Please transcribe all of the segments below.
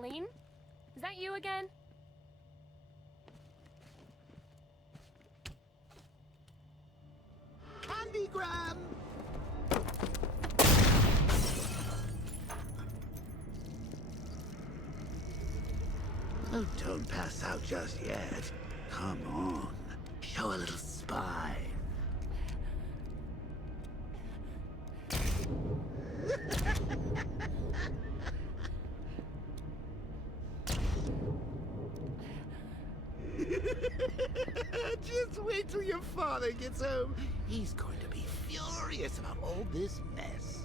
Colleen? Is that you again? Candygram! Oh, don't pass out just yet. Come on. Show a little spine. Just wait till your father gets home. He's going to be furious about all this mess.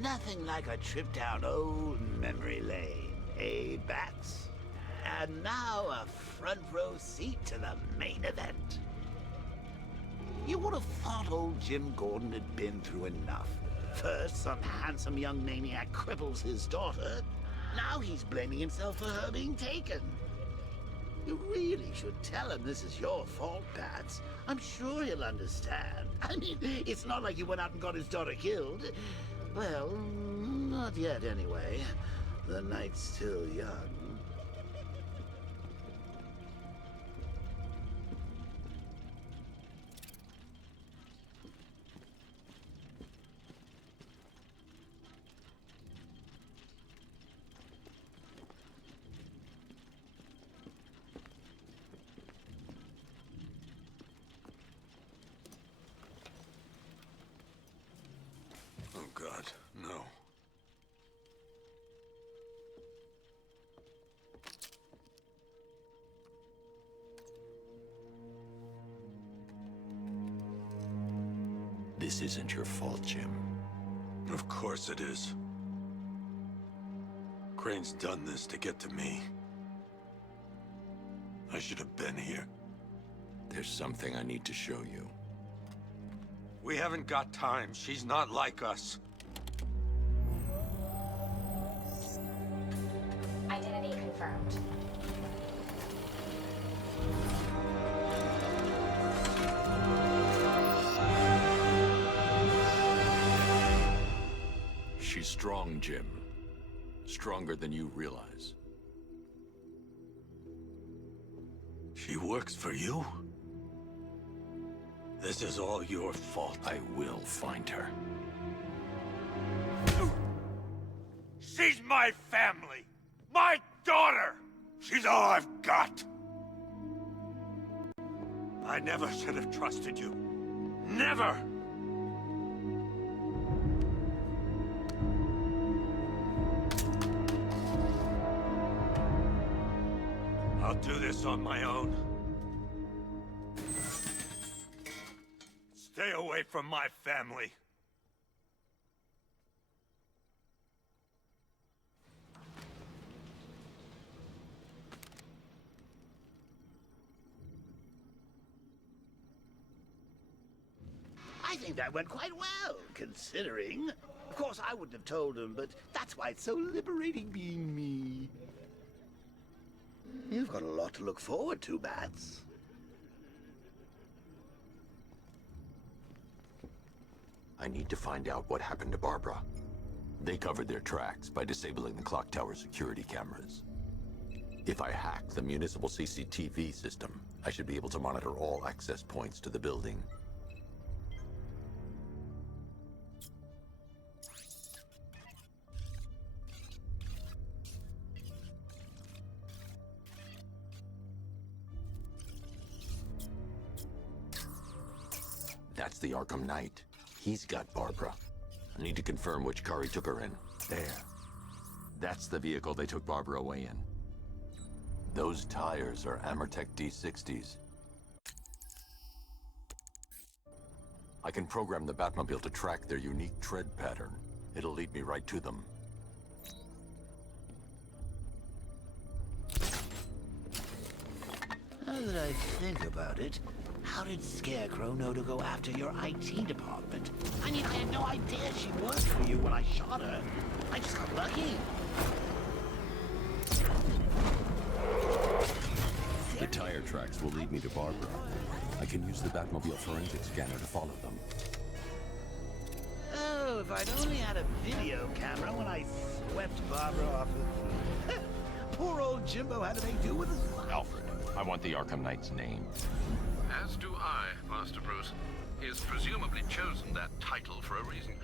Nothing like a trip down old memory lane, eh, Bats? And now a front row seat to the main event. You would have thought old Jim Gordon had been through enough. First, some handsome young maniac cripples his daughter. Now he's blaming himself for her being taken. You really should tell him this is your fault, Bats. I'm sure he'll understand. I mean, it's not like you went out and got his daughter killed. Well, not yet anyway. The night's still young. Oh, God, no. This isn't your fault, Jim. Of course it is. Crane's done this to get to me. I should have been here. There's something I need to show you. We haven't got time. She's not like us. Identity confirmed. She's strong, Jim. Stronger than you realize. She works for you? This is all your fault. I will find her. She's my family! My daughter! She's all I've got! I never should have trusted you. Never! I'll do this on my own. Stay away from my family. I think that went quite well, considering. Of course, I wouldn't have told him, but that's why it's so liberating being me. You've got a lot to look forward to, Bats. I need to find out what happened to Barbara. They covered their tracks by disabling the clock tower security cameras. If I hack the municipal CCTV system, I should be able to monitor all access points to the building. That's the Arkham Knight. He's got Barbara. I need to confirm which car he took her in. There. That's the vehicle they took Barbara away in. Those tires are Amertech D60s. I can program the Batmobile to track their unique tread pattern. It'll lead me right to them. that I think about it, how did Scarecrow know to go after your IT department? I mean, I had no idea she worked for you when I shot her. I just got lucky. The tire tracks will lead me to Barbara. I can use the Batmobile forensic scanner to follow them. Oh, if I'd only had a video camera when I swept Barbara off of... Poor old Jimbo had to make do with his life. Alfred, I want the Arkham Knight's name. As do I, Master Bruce. He has presumably chosen that title for a reason.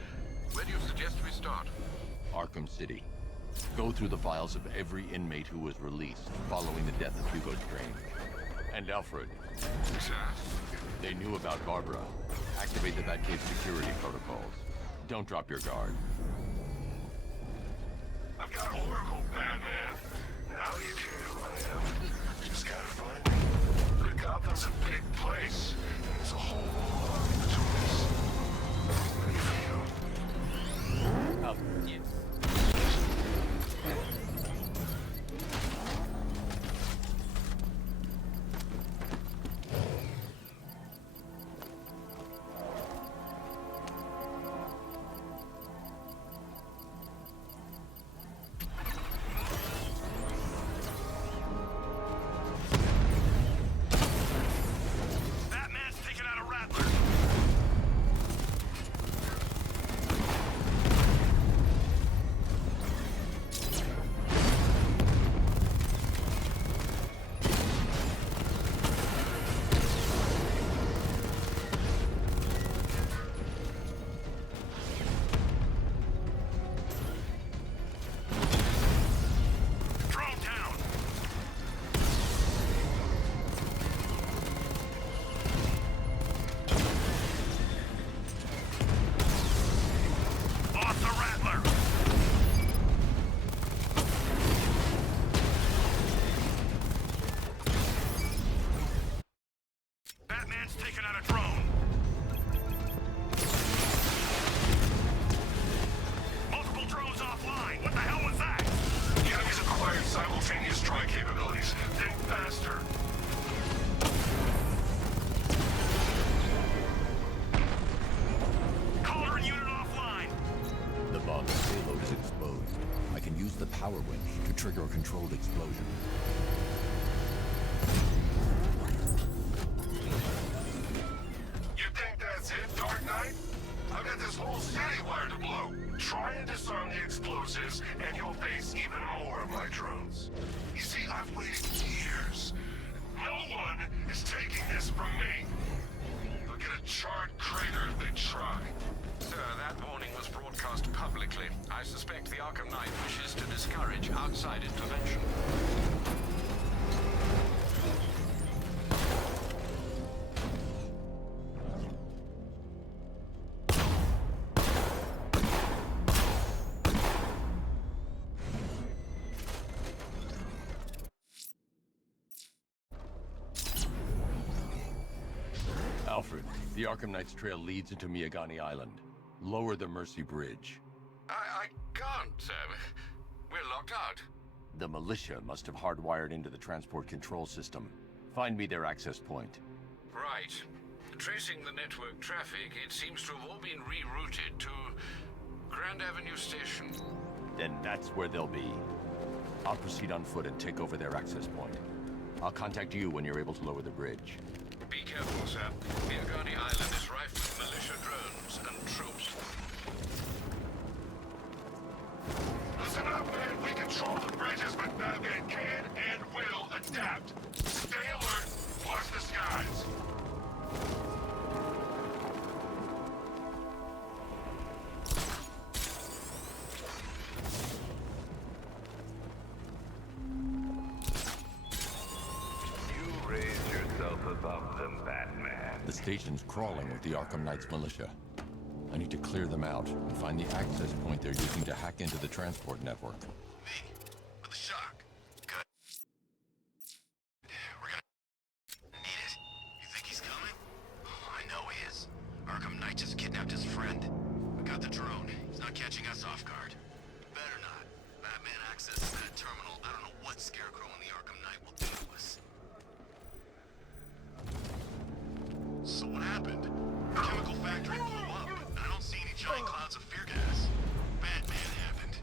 Where do you suggest we start? Arkham City. Go through the files of every inmate who was released following the death of Hugo Strange. And Alfred, Sir? they knew about Barbara. Activate the Batcave security protocols. Don't drop your guard. I've got Oracle, Batman. Now you can who I am. Just gotta find me. But Gotham's a big place. And there's a whole lot between us. Ready for you? Alfred, yes. Batman's taking out a Rattler. Drone down. Off the Rattler. Batman's taking out a drone. Multiple drones offline. What the hell was that? The enemy's acquired simultaneous strike capabilities. Think faster. Caller and unit offline. The bomb's payload is exposed. I can use the power winch to trigger a controlled explosion. You think that's it, Dark Knight? I've got this whole city wired to blow. Try and disarm the explosives, and you'll face even more of my drones. You see, I've waited years. No one is taking this from me. They'll get a charred crater if they try. Sir, that warning was broadcast publicly. I suspect the Arkham Knight wishes to discourage outside intervention. Alfred, the Arkham Knight's trail leads into Miagani Island. Lower the Mercy Bridge. I can't, sir. We're locked out. The militia must have hardwired into the transport control system. Find me their access point. Right. Tracing the network traffic, it seems to have all been rerouted to Grand Avenue Station. Then that's where they'll be. I'll proceed on foot and take over their access point. I'll contact you when you're able to lower the bridge. Be careful, sir. Miagani Island is rife with militia drones and troops. Listen up, man. We control the bridges, but Batman can and will adapt. Stay alert. Watch the skies. You raise yourself above them, Batman. The station's crawling with the Arkham Knight's militia. I need to clear them out and find the access point they're using to hack into the transport network. Me, with a shock. Good. We're gonna need it. You think he's coming? Oh, I know he is. Arkham Knight just kidnapped his friend. We got the drone. He's not catching us off guard. Better not. Batman accesses that terminal. I don't know what Scarecrow and the Arkham Knight will do to us. factory blew up. I don't see any giant clouds of fear gas. Batman happened.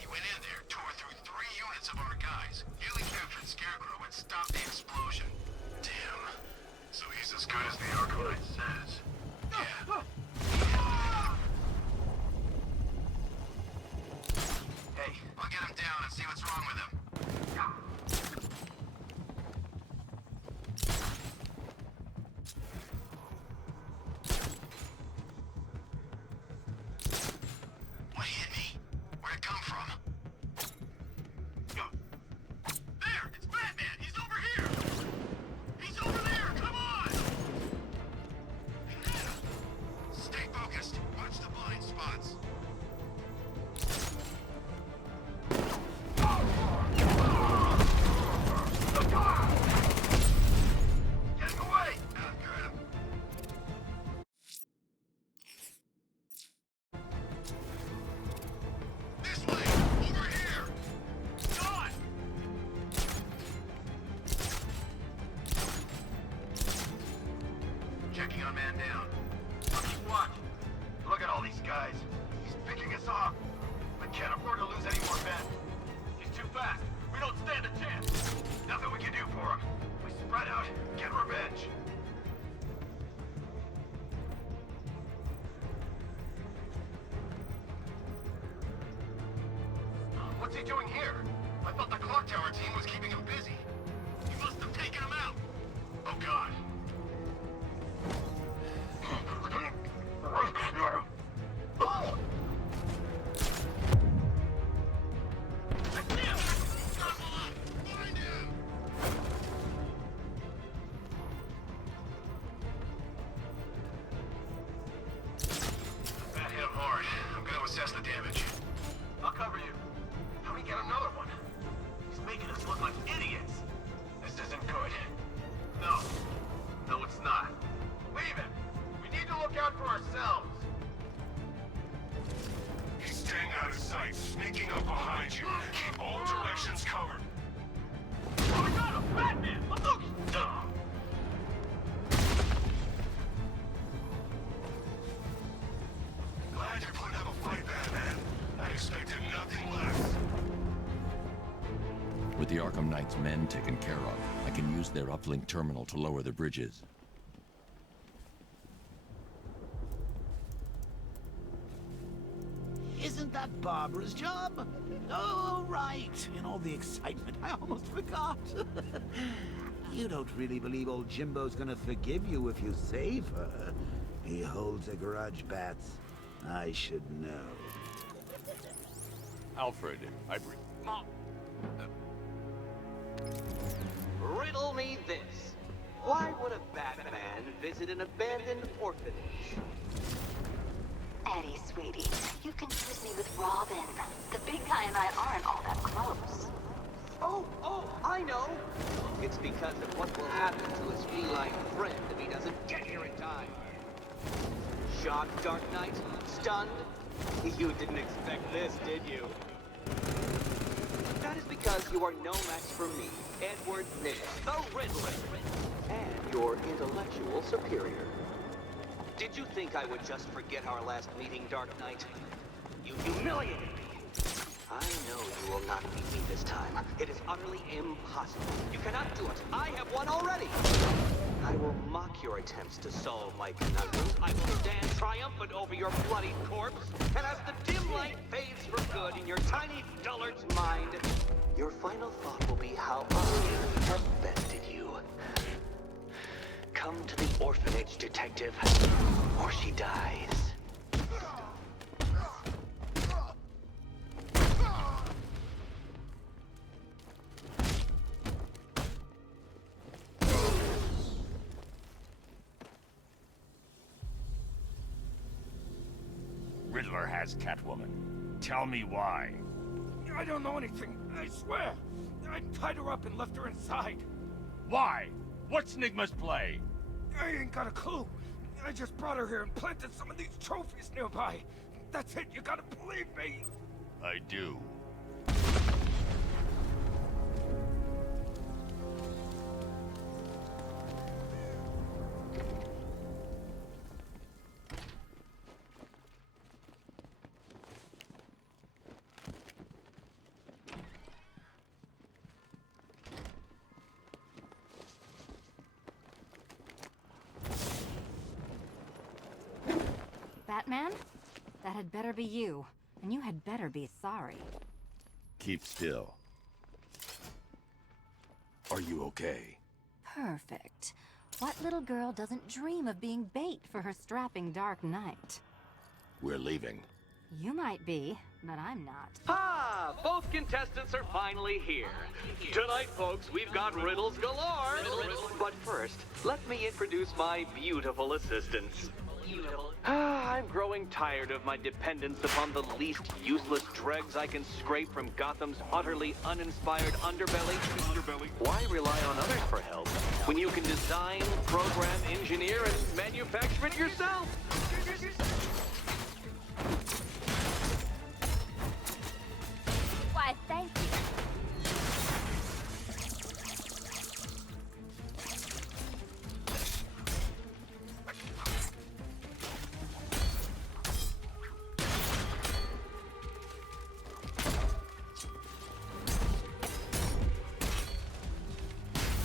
He went in there, tore through 3 units of our guys, nearly captured Scarecrow and stopped the explosion. Damn. So he's as good as the Arkham Knight says. Yeah. Hey, I'll get him down and see what's wrong with him. What hit me? Where'd it come from? There! It's Batman! He's over here! He's over there! Come on! Stay focused. Watch the blind spots. Getting away! Got him. This way! Over here! Gone! Checking on man down. I'll keep watch. Look at all these guys. He's picking us off. I can't afford to lose any more men. He's too fast. We don't stand a chance. Nothing we can do for him. We spread out, get revenge. What's he doing here? I thought the clock tower team was keeping him busy. He must have taken him out. Oh, God. I see him! Come on! Find him! That hit him hard. I'm gonna assess the damage. I'll cover you. How we get another one? He's making us look like idiots. This isn't good. No. No, it's not. Leave him. We need to look out for ourselves. He's staying out of sight, sneaking up behind you. Keep all directions covered. Oh, I got him! Batman! Look! Glad you're putting up a fight, Batman. I expected nothing less. With the Arkham Knight's men taken care of, I can use their uplink terminal to lower the bridges. Isn't that Barbara's job? Oh, right. In all the excitement, I almost forgot. You don't really believe old Jimbo's gonna forgive you if you save her. He holds a grudge, Bats. I should know. Alfred, I bring... Riddle me this. Why would a Batman visit an abandoned orphanage? Eddie, sweetie, you confuse me with Robin. The big guy and I aren't all that close. Oh, I know. It's because of what will happen to his feline friend if he doesn't get here in time. Shocked, Dark Knight? Stunned? You didn't expect this, did you? That is because you are no match for me, Edward Nix, the Riddler, and your intellectual superior. Did you think I would just forget our last meeting, Dark Knight? You humiliated me. I know you will not beat me this time. It is utterly impossible. You cannot do it. I have won already. I will mock your attempts to solve my conundrums. I will stand triumphant over your bloody corpse. And as the dim light fades for good in your tiny dullard's mind, your final thought will be how I have bested you. Come to the orphanage, detective, or she dies. Riddler has Catwoman. Tell me why. I don't know anything, I swear. I tied her up and left her inside. Why? What's Nigma's play? I ain't got a clue. I just brought her here and planted some of these trophies nearby. That's it, you gotta believe me. I do. Batman? That had better be you. And you had better be sorry. Keep still. Are you okay? Perfect. What little girl doesn't dream of being bait for her strapping Dark Knight? We're leaving. You might be, but I'm not. Ah, both contestants are finally here. Tonight, folks, we've got riddles galore. But first, let me introduce my beautiful assistants. I'm growing tired of my dependence upon the least useless dregs I can scrape from Gotham's utterly uninspired underbelly. Why rely on others for help when you can design, program, engineer, and manufacture it yourself? Why, thank you.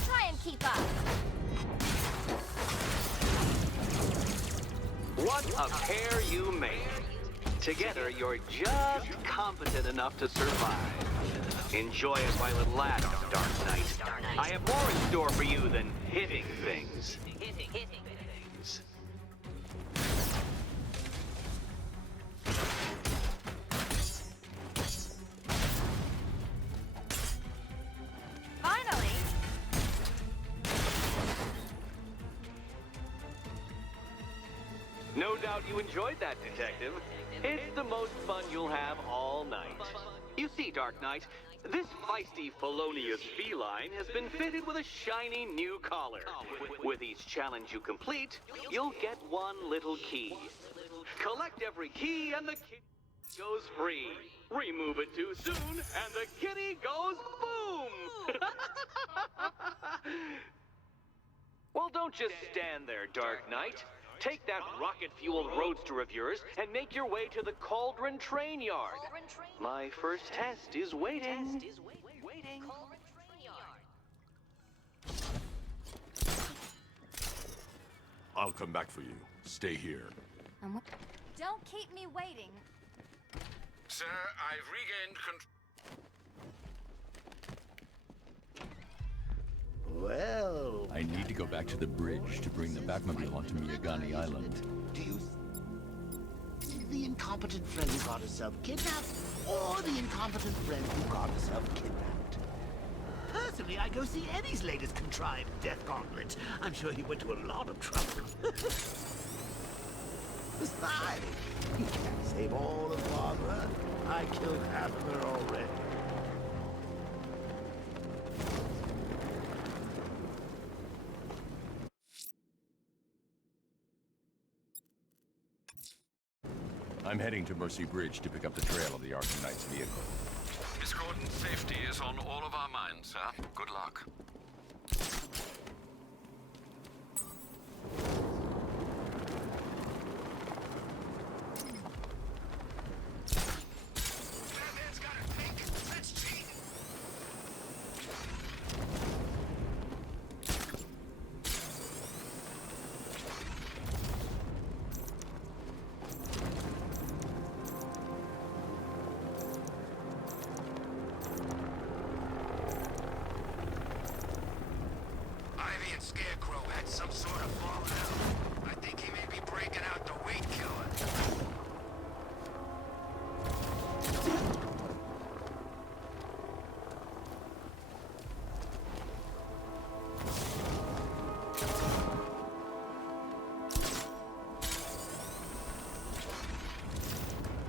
Try and keep up. What a pair you made. Together, you're just competent enough to survive. Enjoy it while it lasts, Dark Knight. I have more in store for you than hitting things. Finally! No doubt you enjoyed that, Detective. It's the most fun you'll have all night. You see, Dark Knight, this feisty, felonious feline has been fitted with a shiny new collar. With each challenge you complete, you'll get one little key. Collect every key and the kitty goes free. Remove it too soon and the kitty goes boom! Well, don't just stand there, Dark Knight. Take that rocket-fueled roadster of yours and make your way to the Cauldron Train Yard. My first test is waiting. I'll come back for you. Stay here. Don't keep me waiting. Sir, I've regained control. Well, I need to go back to the bridge to bring the Batmobile onto Miyagani Island. do you see the incompetent friend who got herself kidnapped, or the incompetent friend who got herself kidnapped? Personally, I go see Eddie's latest contrived death gauntlet. I'm sure he went to a lot of trouble. Besides, he can't save all of Barbara. I killed half of her already. I'm heading to Mercy Bridge to pick up the trail of the Arkham Knight's vehicle. Miss Gordon's safety is on all of our minds, sir. Good luck. Batman's got it pink. That's cheating. Ivy and Scarecrow had some sort of falling out. I think he may be breaking out the weed killer.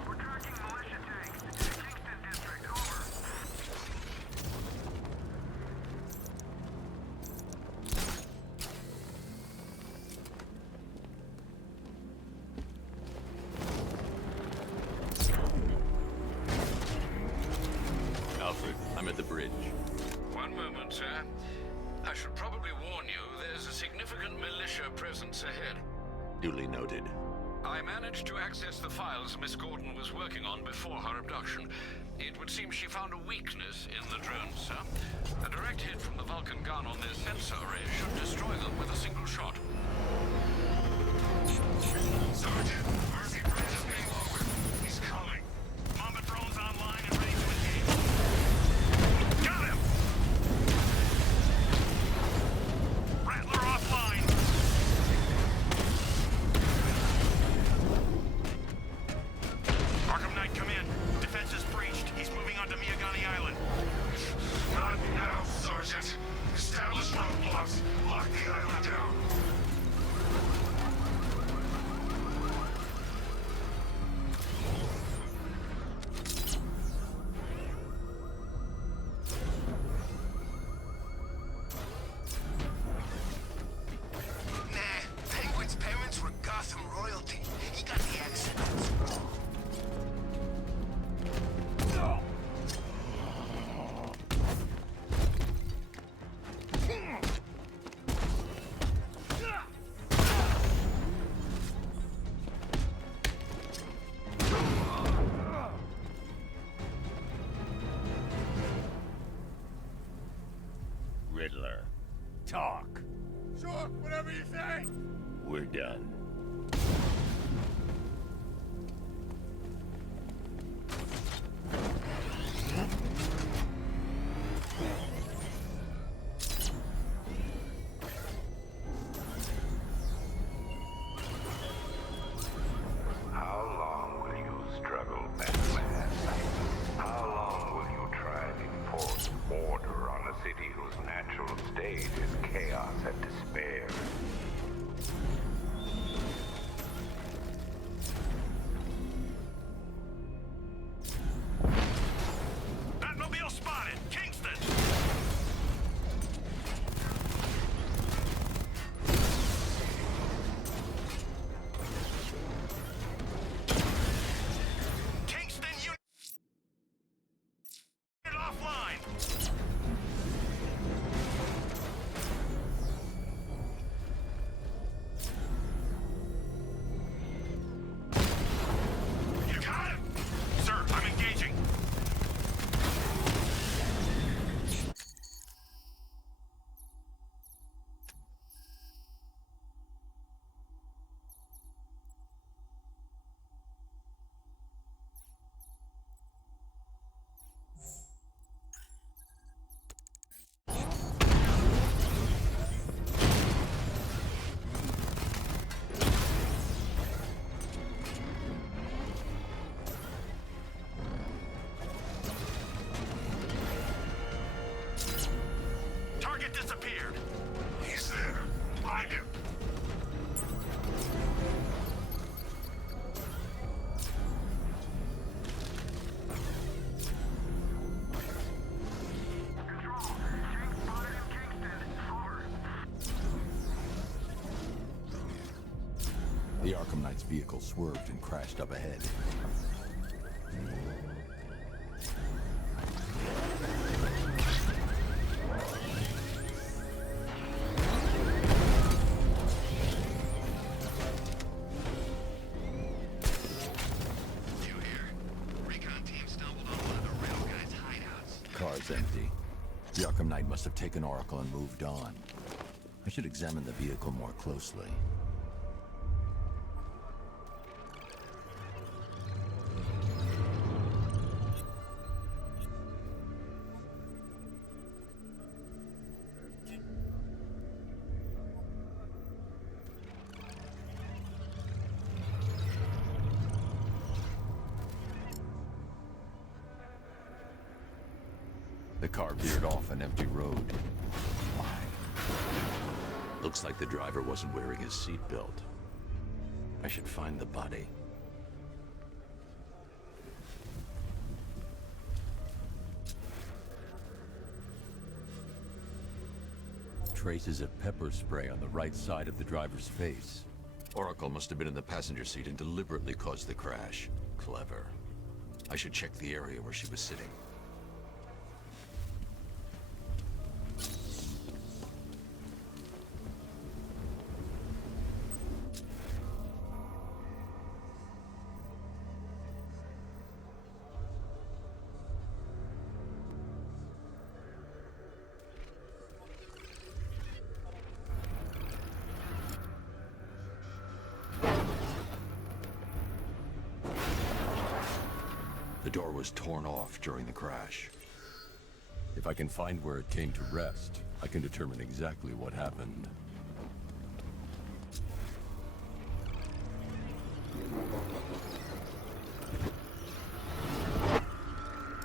We're tracking militia tanks in the Kingston district. Over. Alfred, I'm at the bridge. One moment, sir. I should probably warn you, there's a significant militia presence ahead. Duly noted. I managed to access the files Miss Gordon was working on before her abduction. It would seem she found a weakness in the drones, sir. A direct hit from the Vulcan gun on their sensor array should destroy them with a single shot. Sergeant, Mercy Bridge The Arkham Knight's vehicle swerved and crashed up ahead. Car's empty. The Arkham Knight must have taken Oracle and moved on. I should examine the vehicle more closely. The car veered off an empty road. Why? Looks like the driver wasn't wearing his seatbelt. I should find the body. Traces of pepper spray on the right side of the driver's face. Oracle must have been in the passenger seat and deliberately caused the crash. Clever. I should check the area where she was sitting. The door was torn off during the crash. If I can find where it came to rest, I can determine exactly what happened.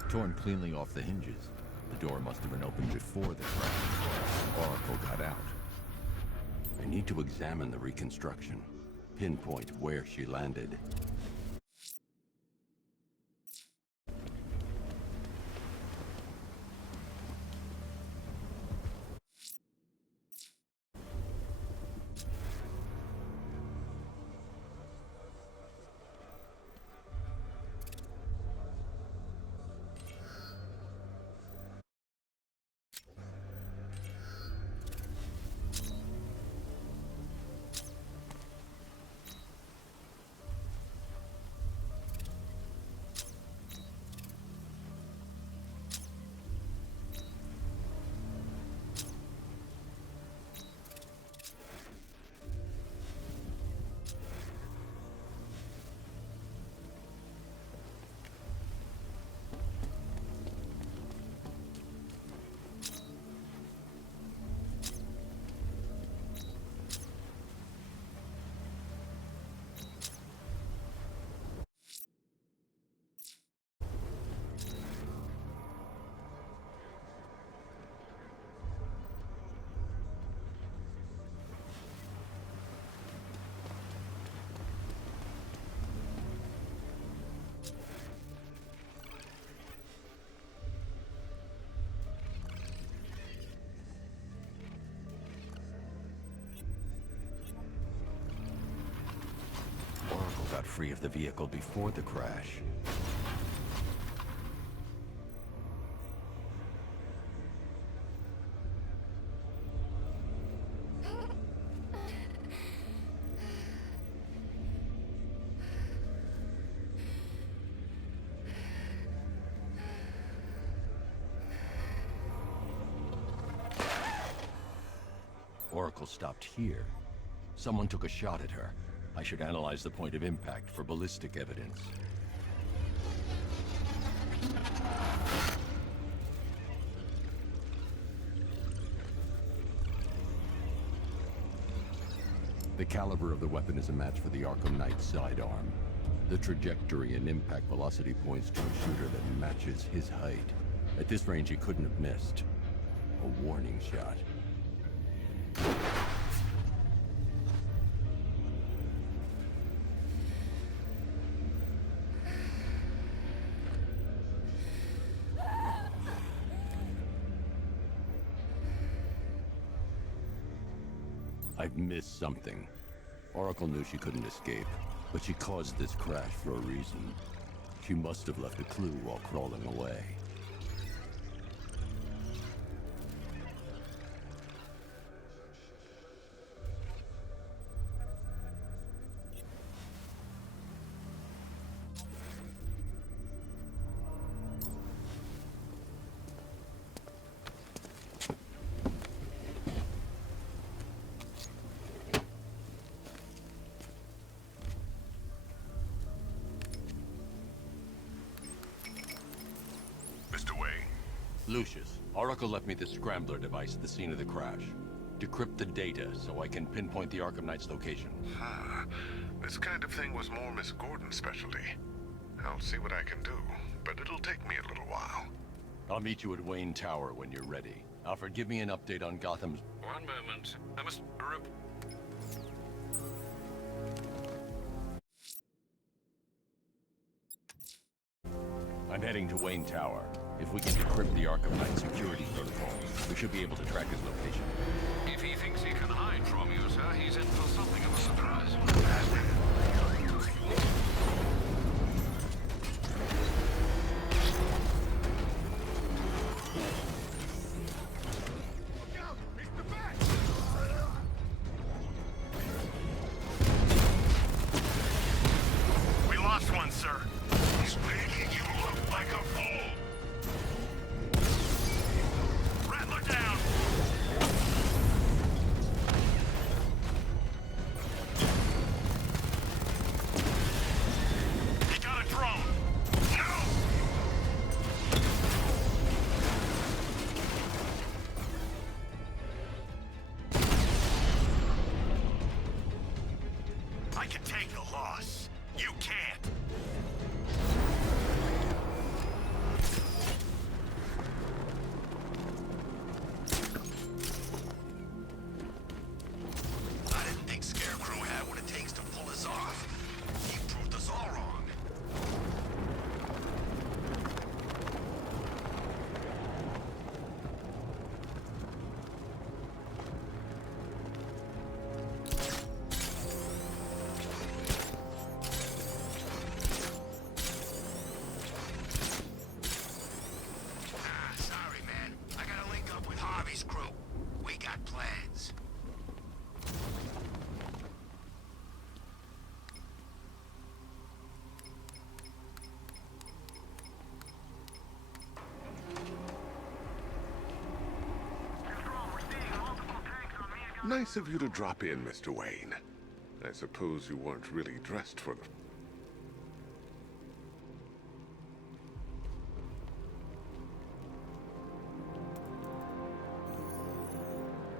Torn cleanly off the hinges. The door must have been opened before the crash. Oracle got out. I need to examine the reconstruction, pinpoint where she landed. Got free of the vehicle before the crash. Oracle stopped here. Someone took a shot at her. I should analyze the point of impact for ballistic evidence. The caliber of the weapon is a match for the Arkham Knight's sidearm. The trajectory and impact velocity points to a shooter that matches his height. At this range, he couldn't have missed. A warning shot. I've missed something. Oracle knew she couldn't escape, but she caused this crash for a reason. She must have left a clue while crawling away. Lucius, Oracle left me the scrambler device at the scene of the crash. Decrypt the data so I can pinpoint the Arkham Knight's location. This kind of thing was more Miss Gordon's specialty. I'll see what I can do, but it'll take me a little while. I'll meet you at Wayne Tower when you're ready. Alfred, give me an update on Gotham's... One moment. I must... I'm heading to Wayne Tower. If we can decrypt the Arkham Knight security protocols, we should be able to track his location. If he thinks he can hide from you, sir, he's in for something of a surprise. We lost one, sir. He's making you look like a fool. Down. He got a drone. No! I can take the loss. You can't. Nice of you to drop in, Mr. Wayne. I suppose you weren't really dressed for the...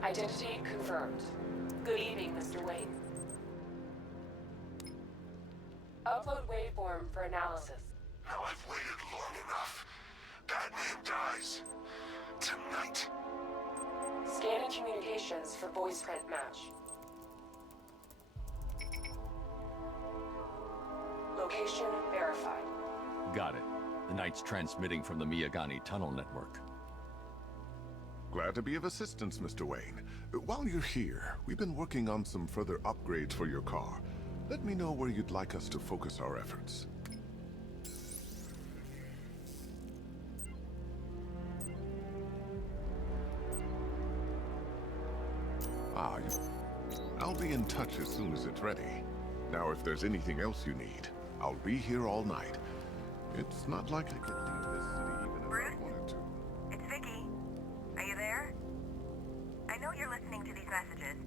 Identity confirmed. Good evening, Mr. Wayne. Upload waveform for analysis. Now I've waited long enough. Batman dies. Tonight. Scanning communications for voice print match. Location verified. Got it. The Knight's transmitting from the Miyagani tunnel network. Glad to be of assistance, Mr. Wayne. While you're here, we've been working on some further upgrades for your car. Let me know where you'd like us to focus our efforts. I'll be in touch as soon as it's ready. Now, if there's anything else you need, I'll be here all night. It's not like I could leave this city even if I wanted to. It's Vicky. Are you there? I know you're listening to these messages.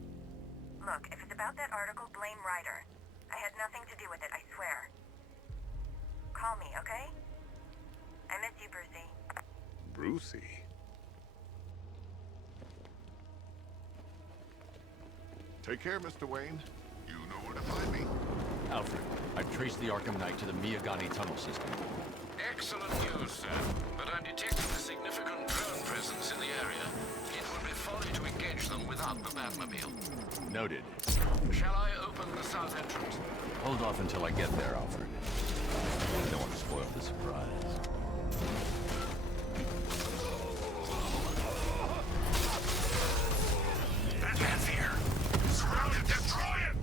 Look, if it's about that article, blame Ryder. I had nothing to do with it, I swear. Call me, okay? I miss you, Brucey. Brucey? Take care, Mr. Wayne. You know where to find me. Alfred, I've traced the Arkham Knight to the Miyagani tunnel system. Excellent news, sir. But I'm detecting a significant drone presence in the area. It would be folly to engage them without the Batmobile. Noted. Shall I open the south entrance? Hold off until I get there, Alfred. I don't want to spoil the surprise. Batman's here! Surround it! Destroy it!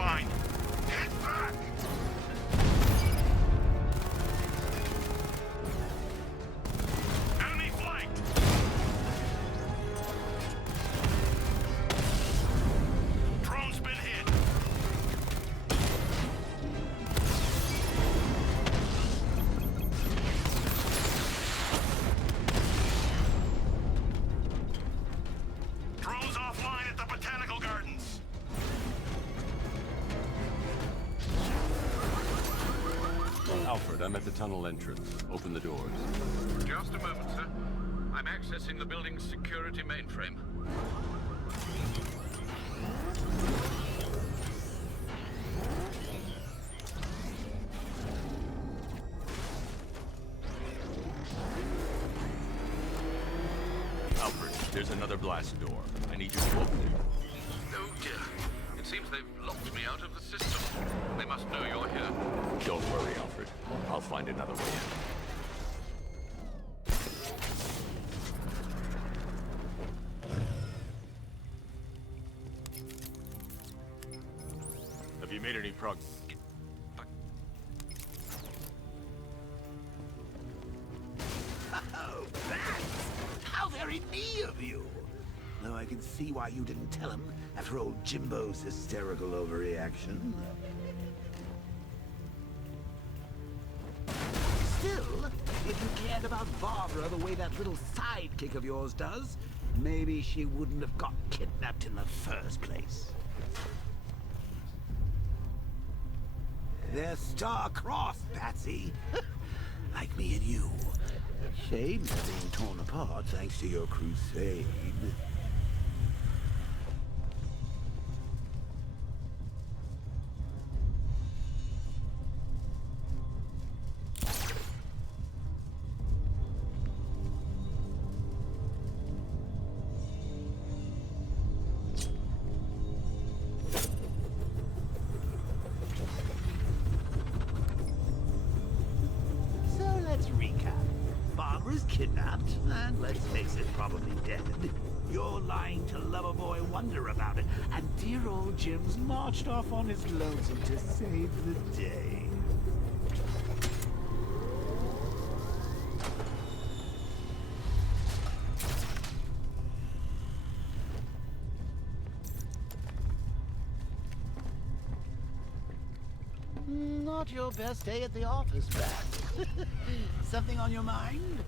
offline. Get back! Enemy flanked! Drone's been hit. Drone's offline at the Botanical Gardens. Alfred, I'm at the tunnel entrance. Open the doors. Just a moment, sir. I'm accessing the building's security mainframe. Alfred, there's another blast door. I need you to open it. Oh dear. It seems they've locked me out of the system. They must know you're here. Don't worry, Alfred. I'll find another way in. Have you made any progress? Oh, Bats! How very me of you! Though I can see why you didn't tell him after old Jimbo's hysterical overreaction. Still, if you cared about Barbara the way that little sidekick of yours does, maybe she wouldn't have got kidnapped in the first place. They're star-crossed, Patsy. Like me and you. Shame they're being torn apart thanks to your crusade. So let's recap. Barbara's kidnapped, and let's face it, probably dead. You're lying to Loverboy Wonder about it, and dear old Jim's marched off on his lonesome to save the day. Not your best day at the office, Bat. Something on your mind?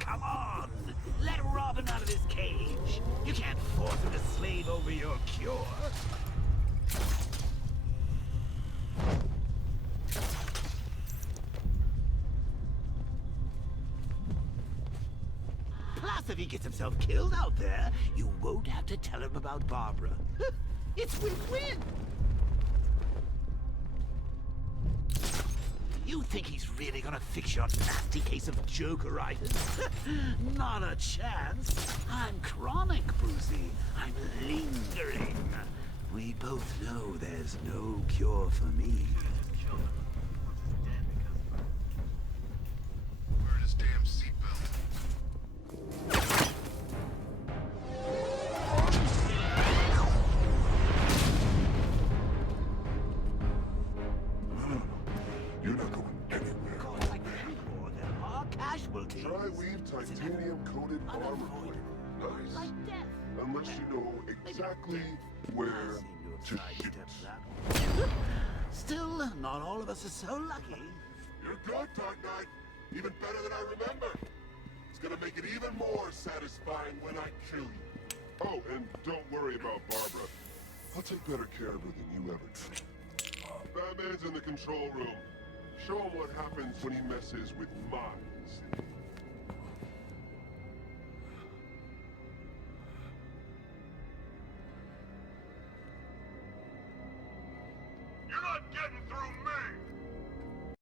Come on! Let Robin out of his cage! You can't force him to slave over your cure! Plus, if he gets himself killed out there, you won't have to tell him about Barbara. It's win-win! You think he's really gonna fix your nasty case of Jokeritis? Not a chance. I'm chronic, Brucey. I'm lingering. We both know there's no cure for me. Wearing his damn seatbelt. You're not going anywhere. There are casualties. Tri-weave titanium-coated armor plate. Nice. Unless you know exactly where to shoot. Still, not all of us are so lucky. You're good, Dark Knight. Even better than I remember. It's gonna make it even more satisfying when I kill you. Oh, and don't worry about Barbara. I'll take better care of her than you ever did. Batman's in the control room. Show him what happens when he messes with minds.